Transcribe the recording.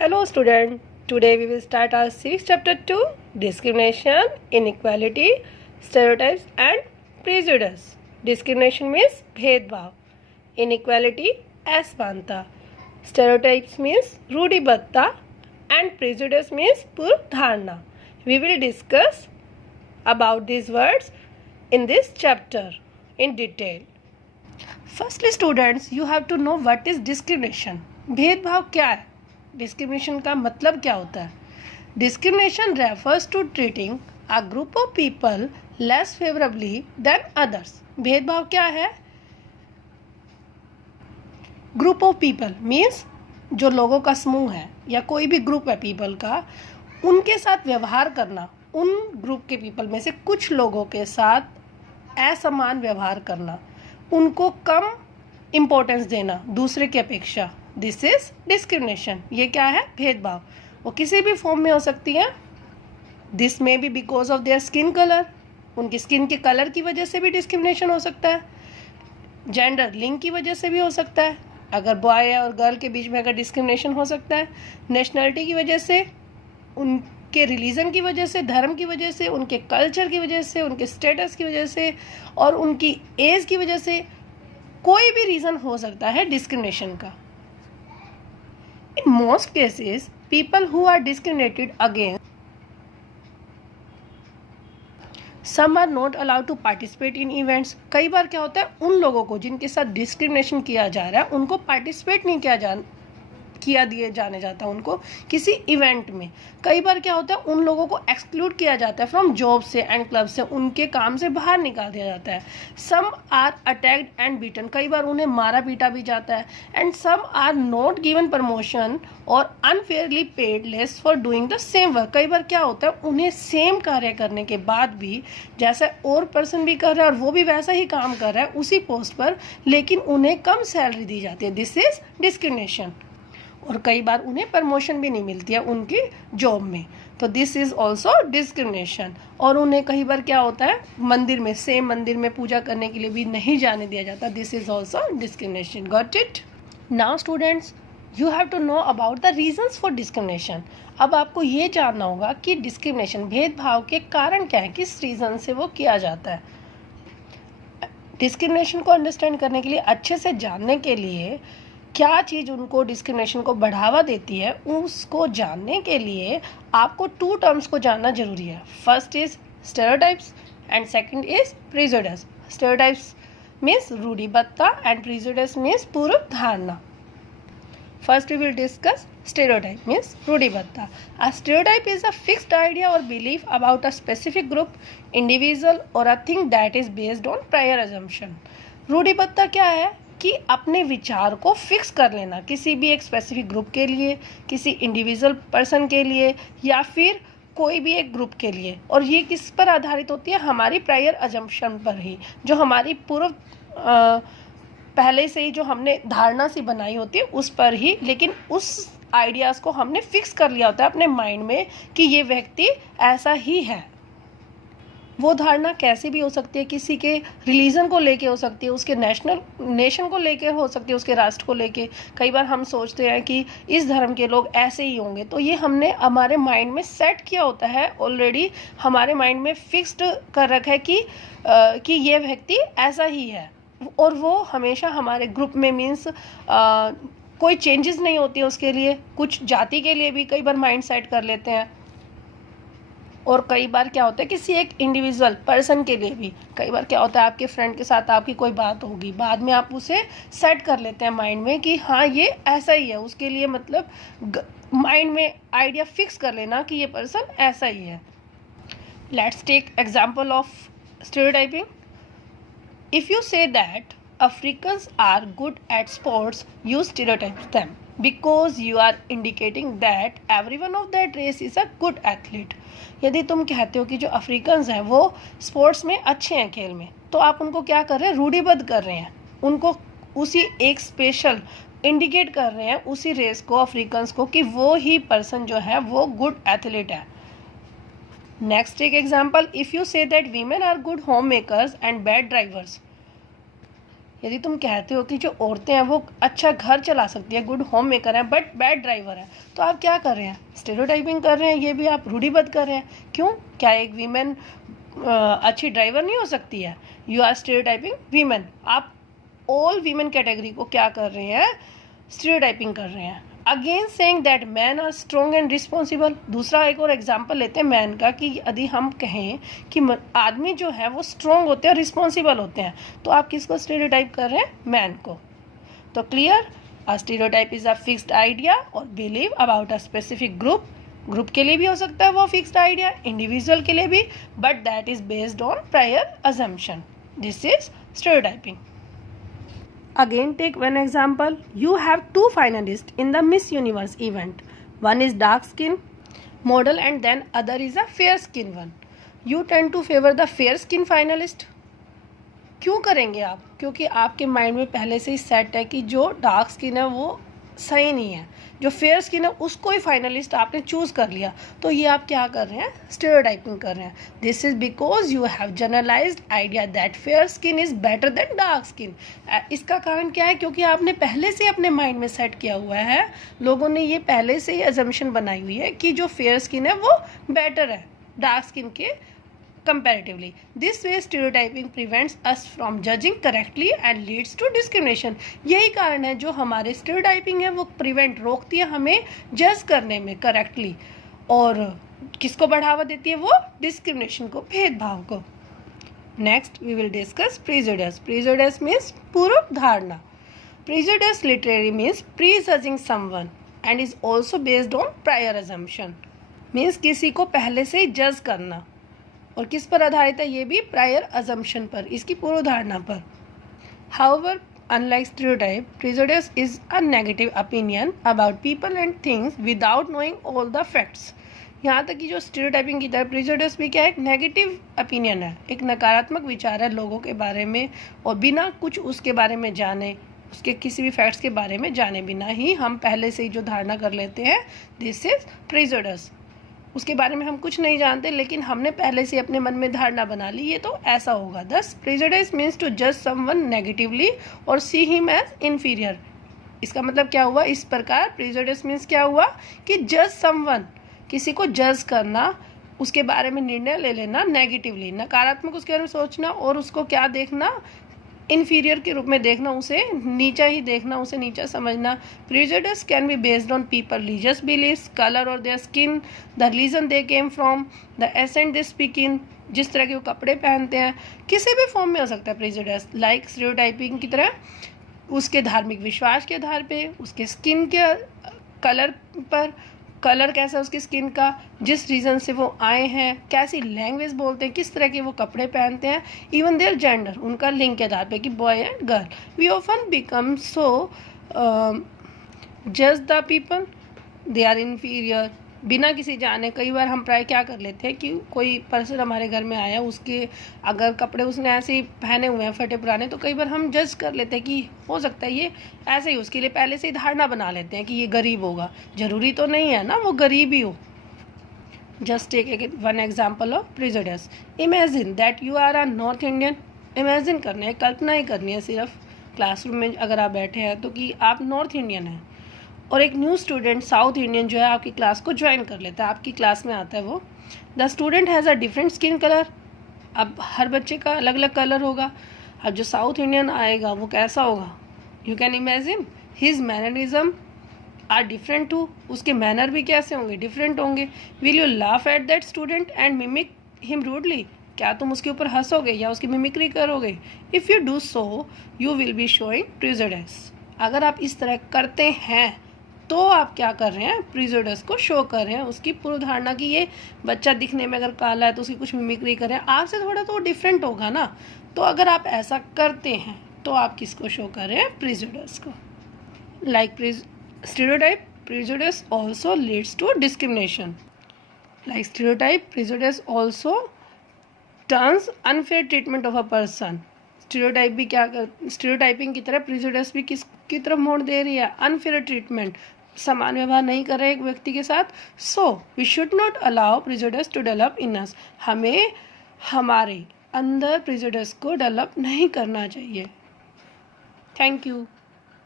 Hello student, today we will start our civics chapter 2, discrimination, inequality, stereotypes and prejudice. Discrimination means भेदभाव, inequality असमानता, stereotypes means रूढ़िबद्धता and prejudice means पूर्व धारणा. We will discuss about these words in this chapter in detail. Firstly students, you have to know what is discrimination. भेदभाव क्या है? Discrimination का मतलब क्या होता है? Discrimination refers to treating a group of people less favourably than others. भेदभाव क्या है? ग्रुप ऑफ पीपल मीन्स जो लोगों का समूह है या कोई भी ग्रुप है पीपल का, उनके साथ व्यवहार करना, उन ग्रुप के पीपल में से कुछ लोगों के साथ असमान व्यवहार करना, उनको कम इम्पोर्टेंस देना दूसरे की अपेक्षा. This is discrimination. ये क्या है? भेदभाव. वो किसी भी फॉर्म में हो सकती है. This may be because of their skin colour. उनकी स्किन के कलर की वजह से भी डिस्क्रिमिनेशन हो सकता है. जेंडर लिंग की वजह से भी हो सकता है. अगर बॉय और गर्ल के बीच में अगर डिस्क्रिमिनेशन हो सकता है. नेशनलिटी की वजह से, उनके रिलीजन की वजह से, धर्म की वजह से, उनके कल्चर की वजह से, उनके स्टेटस की वजह से और उनकी एज की वजह से, कोई भी रीज़न हो सकता है डिस्क्रिमिनेशन का. In most cases, people who are discriminated against, some are not allowed to participate in events. कई बार क्या होता है, उन लोगों को जिनके साथ डिस्क्रिमिनेशन किया जा रहा है उनको पार्टिसिपेट नहीं किया दिए जाने जाता उनको किसी इवेंट में. कई बार क्या होता है, उन लोगों को एक्सक्लूड किया जाता है फ्रॉम जॉब से एंड क्लब से, उनके काम से बाहर निकाल दिया जाता है. Some are attacked and beaten. कई बार उन्हें मारा पीटा भी जाता है. And some are not given promotion और unfairly paid less for doing the same work. कई बार क्या होता है, उन्हें सेम कार्य करने के बाद भी, जैसा और पर्सन भी कर रहा है और वो भी वैसा ही काम कर रहा है उसी पोस्ट पर, लेकिन उन्हें कम सैलरी दी जाती है. This is discrimination. और कई बार उन्हें प्रमोशन भी नहीं मिलती है उनकी जॉब में, तो दिस इज़ ऑल्सो डिस्क्रिमिनेशन. और उन्हें कई बार क्या होता है, मंदिर में, सेम मंदिर में पूजा करने के लिए भी नहीं जाने दिया जाता. This is also discrimination. Got it? Now students, you have to know about the reasons for discrimination. अब आपको ये जानना होगा कि डिस्क्रिमिनेशन, भेदभाव के कारण क्या है, किस रीज़न से वो किया जाता है. डिस्क्रिमिनेशन को अंडरस्टैंड करने के लिए, अच्छे से जानने के लिए, क्या चीज़ उनको डिस्क्रिमिनेशन को बढ़ावा देती है, उसको जानने के लिए आपको टू टर्म्स को जानना जरूरी है. First is stereotypes and second is prejudice. Stereotypes means रूढ़िबद्धता एंड प्रेजुडिस मीन्स पूर्व धारणा. First we will discuss stereotype means रूढ़िबद्धता. A stereotype is a fixed idea और belief about a specific group, individual और a thing that is based on prior assumption. रूढ़िबद्धता क्या है कि अपने विचार को फिक्स कर लेना किसी भी एक स्पेसिफिक ग्रुप के लिए, किसी इंडिविजुअल पर्सन के लिए या फिर कोई भी एक ग्रुप के लिए. और ये किस पर आधारित होती है? हमारी प्रायर अजम्पशन पर ही, जो हमारी पूर्व पहले से ही जो हमने धारणा सी बनाई होती है उस पर ही. लेकिन उस आइडियाज़ को हमने फिक्स कर लिया होता है अपने माइंड में कि ये व्यक्ति ऐसा ही है. वो धारणा कैसी भी हो सकती है, किसी के रिलीजन को लेके हो सकती है, उसके नेशन को लेके हो सकती है, उसके राष्ट्र को लेके. कई बार हम सोचते हैं कि इस धर्म के लोग ऐसे ही होंगे, तो ये हमने हमारे माइंड में सेट किया होता है ऑलरेडी. हमारे माइंड में फिक्स्ड कर रखा है कि ये व्यक्ति ऐसा ही है. और वो हमेशा हमारे ग्रुप में मीन्स कोई चेंजेस नहीं होती है उसके लिए. कुछ जाति के लिए भी कई बार माइंड सेट कर लेते हैं. और कई बार क्या होता है, किसी एक इंडिविजुअल पर्सन के लिए भी कई बार क्या होता है, आपके फ्रेंड के साथ आपकी कोई बात होगी, बाद में आप उसे सेट कर लेते हैं माइंड में कि हाँ ये ऐसा ही है. उसके लिए मतलब माइंड में आइडिया फिक्स कर लेना कि ये पर्सन ऐसा ही है. Let's take example of stereotyping. If you say that Africans are good at sports, you stereotype them because you are indicating that everyone of that race is a good athlete. यदि तुम कहते हो कि जो Africans हैं वो sports में अच्छे हैं, खेल में, तो आप उनको क्या कर रहे हैं? रूढ़िबद्ध कर रहे हैं. उनको उसी एक स्पेशल इंडिकेट कर रहे हैं उसी रेस को, अफ्रीकन्स को, कि वो ही पर्सन जो है वो गुड एथलीट है. नेक्स्ट एक example. If you say that women are good home makers and bad drivers, यदि तुम कहते हो कि जो औरतें हैं वो अच्छा घर चला सकती है, गुड होम मेकर है, बट बैड ड्राइवर है, तो आप क्या कर रहे हैं? स्टेरियोटाइपिंग कर रहे हैं, ये भी आप रूढ़िबद्ध कर रहे हैं। क्यों? क्या एक वीमेन अच्छी ड्राइवर नहीं हो सकती है? You are stereotyping women. आप ऑल वीमेन कैटेगरी को क्या कर रहे हैं? स्टीरियोटाइपिंग कर रहे हैं। Again saying that man are strong and responsible. दूसरा एक और एग्जांपल लेते हैं मैन का, कि यदि हम कहें कि आदमी जो है वो स्ट्रॉन्ग होते हैं, रिस्पॉन्सिबल होते हैं, तो आप किसको स्टीरियोटाइप कर रहे हैं? मैन को। तो clear, a stereotype is a fixed idea और believe about a specific group. Group के लिए भी हो सकता है वो फिक्स्ड आइडिया, इंडिविजुअल के लिए भी, but that is based on prior assumption. This is stereotyping. Again, take one example. You have two finalists in the Miss Universe event. One is dark skin model and then other is a fair skin one. You tend to favor the fair skin finalist. क्यों करेंगे आप? क्योंकि आपके mind में पहले से ही set है कि जो डार्क स्किन है वो सही नहीं है, जो फेयर स्किन है उसको ही फाइनलिस्ट आपने चूज कर लिया। तो ये आप क्या कर रहे हैं? स्टीरियोटाइपिंग कर रहे हैं। This is because you have generalised idea that fair skin is better than dark skin. इसका कारण क्या है? क्योंकि आपने पहले से अपने माइंड में सेट किया हुआ है, लोगों ने ये पहले से ही अजम्पशन बनाई हुई है कि जो फेयर स्किन है वो बेटर है डार्क स्किन के comparatively. This way stereotyping prevents us from judging correctly and leads to discrimination. यही कारण है जो हमारे stereotyping है वो prevent रोकती है हमें जज करने में correctly, और किसको बढ़ावा देती है? वो discrimination को, भेदभाव को। Next we will discuss prejudice. Prejudice means पूर्व धारणा। Prejudice literally means prejudging someone and is also based on prior assumption. Means किसी को पहले से ही जज करना, और किस पर आधारित है? ये भी प्रायर अजम्पशन पर, इसकी पूर्व धारणा पर। However, unlike stereotype, prejudice is a negative opinion about people and things without knowing all the facts. यहाँ तक कि जो स्टीरियोटाइपिंग की तरह प्रिजुडिस भी क्या है? एक नेगेटिव ओपिनियन है, एक नकारात्मक विचार है लोगों के बारे में, और बिना कुछ उसके बारे में जाने, उसके किसी भी फैक्ट्स के बारे में जाने बिना ही हम पहले से ही जो धारणा कर लेते हैं, दिस इज प्रिजुडिस। उसके बारे में हम कुछ नहीं जानते, लेकिन हमने पहले से अपने मन में धारणा बना ली, ये तो ऐसा होगा। दस प्रेजुडिस मीन्स टू जज समवन नेगेटिवली और सी हिम एज इन्फीरियर। इसका मतलब क्या हुआ? इस प्रकार प्रेजुडिस मीन्स क्या हुआ कि जज समवन, किसी को जज करना, उसके बारे में निर्णय ले लेना नेगेटिवली, नकारात्मक उसके बारे में सोचना, और उसको क्या देखना? इन्फीरियर के रूप में देखना, उसे नीचा ही देखना, उसे नीचा समझना। Prejudice can be based on people religious beliefs, colour और their skin, the religion they came from, the accent they speak in, जिस तरह के वो कपड़े पहनते हैं, किसी भी फॉर्म में हो सकता है प्रेजुडिस। लाइक स्टीरियोटाइपिंग की तरह उसके धार्मिक विश्वास के आधार पे, उसके स्किन के कलर पर, कलर कैसा उसकी स्किन का, जिस रीज़न से वो आए हैं, कैसी लैंग्वेज बोलते हैं, किस तरह के वो कपड़े पहनते हैं, इवन देयर जेंडर, उनका लिंग के आधार पे कि boy and girl. We often become so जज the people they are inferior, बिना किसी जाने। कई बार हम प्राय क्या कर लेते हैं कि कोई पर्सन हमारे घर में आया, उसके अगर कपड़े उसने ऐसे ही पहने हुए हैं फटे पुराने, तो कई बार हम जज कर लेते हैं कि हो सकता है ये ऐसे ही, उसके लिए पहले से ही धारणा बना लेते हैं कि ये गरीब होगा। जरूरी तो नहीं है ना वो गरीब ही हो। Just take one example of prejudice. Imagine that you are a North Indian. Imagine करना है, कल्पना ही करनी है सिर्फ, क्लासरूम में अगर आप बैठे हैं तो, कि आप नॉर्थ इंडियन हैं और एक न्यू स्टूडेंट साउथ इंडियन जो है आपकी क्लास को ज्वाइन कर लेता है, आपकी क्लास में आता है वो। The student has a different skin colour. अब हर बच्चे का अलग अलग कलर होगा। अब जो साउथ इंडियन आएगा वो कैसा होगा? You can imagine his mannerism are different to, उसके मैनर भी कैसे होंगे? डिफरेंट होंगे। Will you laugh at that student and mimic him rudely? क्या तुम उसके ऊपर हंसोगे या उसकी मिमिक्री करोगे? If you do so you will be showing prejudice. अगर आप इस तरह करते हैं तो आप क्या कर रहे हैं? प्रेजुडिस को शो कर रहे हैं, उसकी पूर्व धारणा कि ये बच्चा दिखने में अगर काला है तो उसकी कुछ मिमिक्री करें, आपसे थोड़ा तो डिफरेंट होगा ना। तो अगर आप ऐसा करते हैं तो आप किसको शो कर रहे हैं? प्रेजुडिस को। Like stereotype, prejudice also leads to discrimination. Like stereotype, prejudice also turns unfair treatment of a person. Stereotype भी क्या कर, स्टीरियोटाइपिंग की तरह प्रेजुडिस भी किसकी तरफ मोड़ दे रही है? अनफेयर ट्रीटमेंट, समान व्यवहार नहीं कर रहे एक व्यक्ति के साथ। So we should not allow prejudice to develop in us. हमें हमारे अंदर प्रेजुडिस को डेवलप नहीं करना चाहिए। Thank you.